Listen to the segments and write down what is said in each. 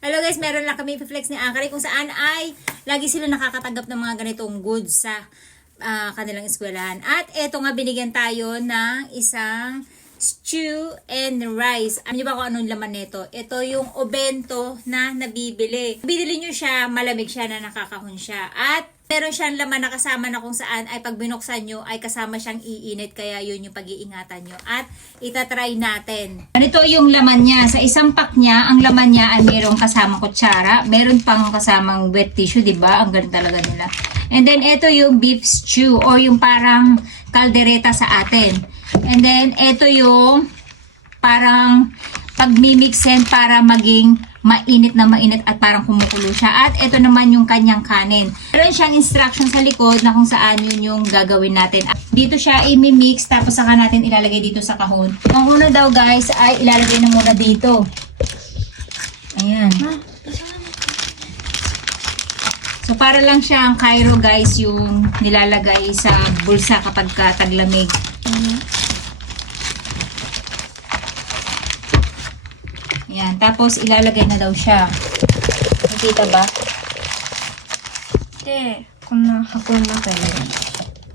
Hello guys, meron lang kami i-flex ni Akari kung saan ay lagi sila nakakatanggap ng mga ganitong goods sa kanilang eskwelahan. At eto nga, binigyan tayo ng isang stew and rice. Alam niyo ba kung anong laman nito? Ito yung obento na nabibili. Bibili niyo siya, malamig siya na nakakahon siya. At meron siyang laman na kasama na kung saan ay pag binuksan nyo ay kasama siyang iinit. Kaya yun yung pag-iingatan nyo. At itatry natin. Ganito yung laman niya. Sa isang pack niya, ang laman niya ay mayroong kasamang kutsara. Meron pang kasamang wet tissue, diba? Ang ganda talaga nila. And then, ito yung beef stew or yung parang kaldereta sa atin. And then, ito yung parang pagmimixen para maging mainit na mainit at parang kumukulo siya. At ito naman yung kanyang kanin. Meron siyang instruction sa likod na kung saan yun yung gagawin natin. Dito siya i-mix tapos saka natin ilalagay dito sa kahon. Ang una daw guys ay ilalagay na muna dito. Ayan. So para lang siyang Cairo guys yung nilalagay sa bulsa kapag taglamig. Ayan, tapos ilalagay na daw siya. Nakikita ba? で、こんな箱の中に入れる。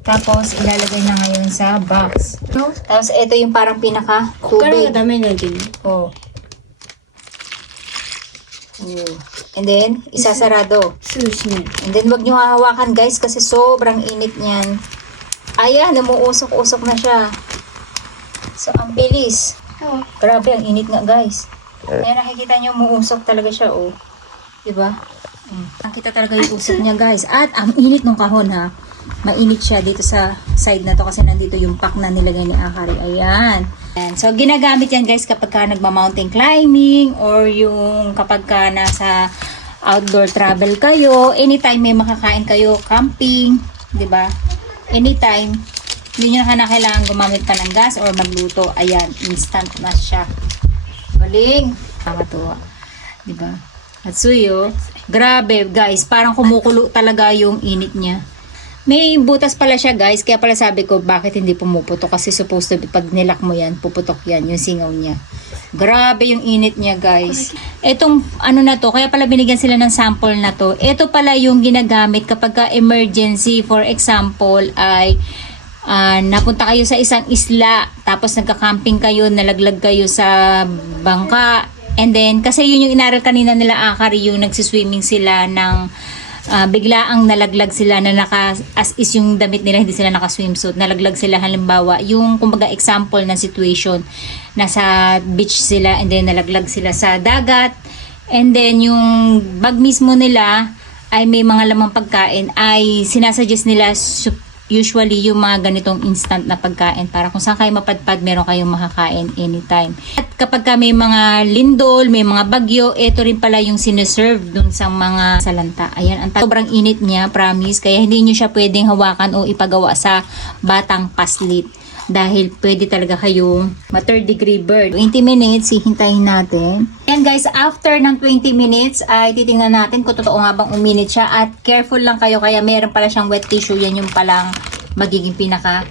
Tapos ilalagay na ngayon sa box. Tapos ito yung parang pinaka ここからが tubig. ダメになってる。 Oh. Oh. And then, isasarado. すぐ閉める。 And then, wag nyo hahawakan guys kasi sobrang init niyan. Ayan, umuusok-usok na siya. So, ang bilis. Grabe, ang init nga guys. Ayan, nakikita nyo, umuusok talaga siya, oh. Diba? Nakita talaga yung usok niya guys. At ang init ng kahon ha. Mainit siya dito sa side na to kasi nandito yung pack na nilagay ni Akari. Ayan. Ayan. So, ginagamit yan guys kapag ka nagma-mountain climbing or yung kapag ka nasa outdoor travel kayo. Anytime may makakain kayo, camping, di ba? Anytime, hindi nyo na kailangan gumamit pa ng gas or magluto. Ayan, instant na siya. Galing. Nakakatuwa. Di ba? At suyo, grabe guys, parang kumukulo talaga yung init niya. May butas pala siya guys, kaya pala sabi ko bakit hindi pumuputok kasi supposed to be pag nilak mo yan, puputok yan, yung singaw niya. Grabe yung init niya guys. Etong ano na to, kaya pala binigyan sila ng sample na to. Ito pala yung ginagamit kapag ka emergency. For example ay napunta kayo sa isang isla, tapos nagka-camping kayo, nalaglag kayo sa bangka. And then, kasi yun yung inaral kanina nila Akari, yung nagsiswimming sila ng biglaang nalaglag sila na as is yung damit nila, hindi sila naka-swimsuit. Nalaglag sila halimbawa, yung kumbaga example na situation, nasa beach sila and then nalaglag sila sa dagat. And then, yung bag mismo nila ay may mga lamang pagkain, ay sinasuggest nila usually yung mga ganitong instant na pagkain para kung saan kayo mapadpad, meron kayong makakain anytime. At kapag ka may mga lindol, may mga bagyo, ito rin pala yung sineserve dun sa mga salanta. Ayan, ang sobrang init niya, promise. Kaya hindi nyo siya pwedeng hawakan o ipagawa sa batang paslit. Dahil pwede talaga kayong ma-third degree burn. 20 minutes, hihintayin natin. And guys, after ng 20 minutes, ay titingnan natin kung totoo nga bang uminit siya. At careful lang kayo, kaya meron pala siyang wet tissue. Yan yung palang magiging pinaka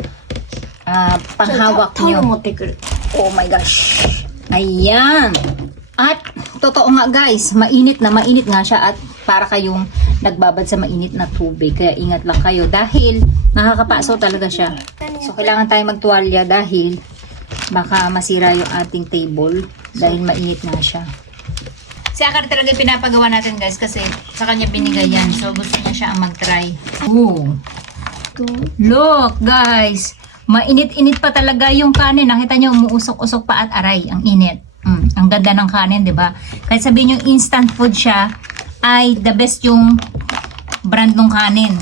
panghawak タオル nyo. 持ってくる。 Oh my gosh. Ayan. At totoo nga guys, mainit nga siya at para kayong nagbabad sa mainit na tubig. Kaya ingat lang kayo dahil nakakapaso talaga siya. So kailangan tayo magtuwalya dahil baka masira yung ating table dahil mainit nga siya. Si Akari talaga pinapagawa natin guys kasi sa kanya binigay yan. So gusto niya siya ang mag-try. Oh. Look guys. Mainit-init pa talaga yung kanin. Nakita nyo, umuusok-usok pa at aray. Ang init. Ang ganda ng kanin, di ba? Kahit sabihin yung instant food siya, ay the best yung brand ng kanin.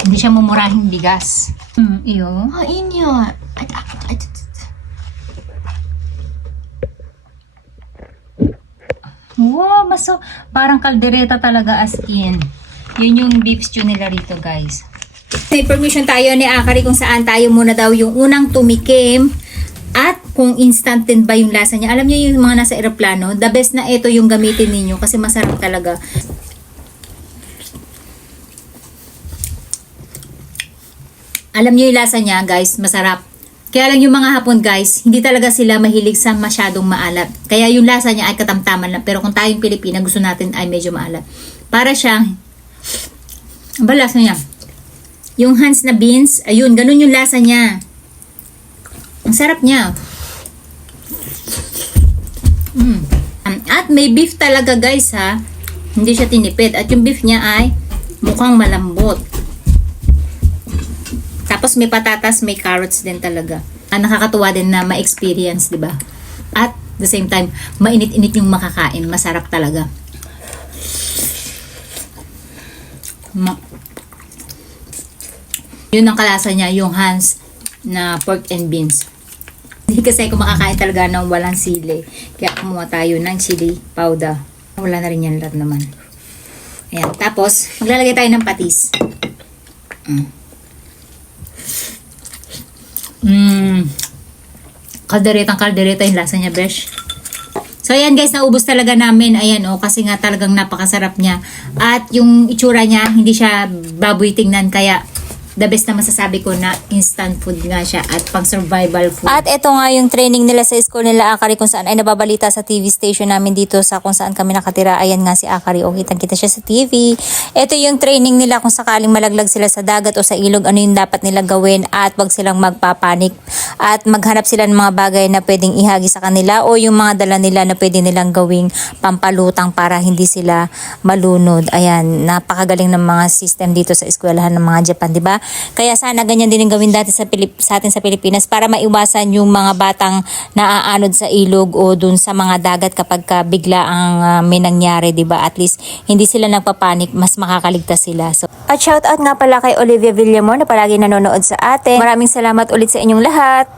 Hindi siya mumurahing bigas. Iyo. あ、いい匂い。Wow, parang kaldereta talaga as in. Yun yung beef stew nila rito, guys. May permission tayo ni Akari kung saan tayo muna daw yung unang tumikim at kung instant din ba yung lasa niya. Alam niyo yung mga nasa eroplano, the best na ito yung gamitin ninyo kasi masarap talaga. Alam niyo yung lasa niya guys, masarap. Kaya lang yung mga Hapon guys, hindi talaga sila mahilig sa masyadong maalat. Kaya yung lasa niya ay katamtaman lang. Pero kung tayong Pilipina, gusto natin ay medyo maalat. Para siyang, ang lasa niya? Yung Hans na beans, ayun, ganun yung lasa niya. Ang sarap niya. At may beef talaga guys ha. Hindi siya tinipid. At yung beef niya ay mukhang malambot. Tapos may patatas, may carrots din talaga. Nakakatuwa din na ma-experience, di ba? At the same time, mainit-init yung makakain. Masarap talaga. Yun ang kalasa niya, yung Hans na pork and beans. Hindi kasi ako makakain talaga ng walang sili. Kaya kumuha tayo ng chili powder. Wala na rin yan lahat naman. Ayan. Tapos, maglalagay tayo ng patis. Kaldereta yung lasa niya, besh. So, ayan guys, naubos talaga namin. Ayan, kasi nga talagang napakasarap niya. At yung itsura niya, hindi siya baboy tingnan. Kaya, the best na masasabi ko na instant food nga siya at pang survival food. At ito nga yung training nila sa school nila Akari kung saan ay nababalita sa TV station namin dito sa kung saan kami nakatira. Ayan nga si Akari. O kitang-kita siya sa TV. Ito yung training nila kung sakaling malaglag sila sa dagat o sa ilog. Ano yung dapat nila gawin at wag silang magpapanik. At maghanap sila ng mga bagay na pwedeng ihagi sa kanila o yung mga dala nila na pwede nilang gawing pampalutang para hindi sila malunod. Ayan, napakagaling ng mga system dito sa eskwelahan ng mga Japan, di ba? Kaya sana ganyan din ang gawin dati sa atin sa Pilipinas para maiwasan yung mga batang naaanod sa ilog o dun sa mga dagat kapag bigla ang may nangyari, di ba? At least hindi sila nagpapanik, mas makakaligtas sila. So, at shout out nga pala kay Olivia Villamor na palagi nanonood sa atin. Maraming salamat ulit sa inyong lahat.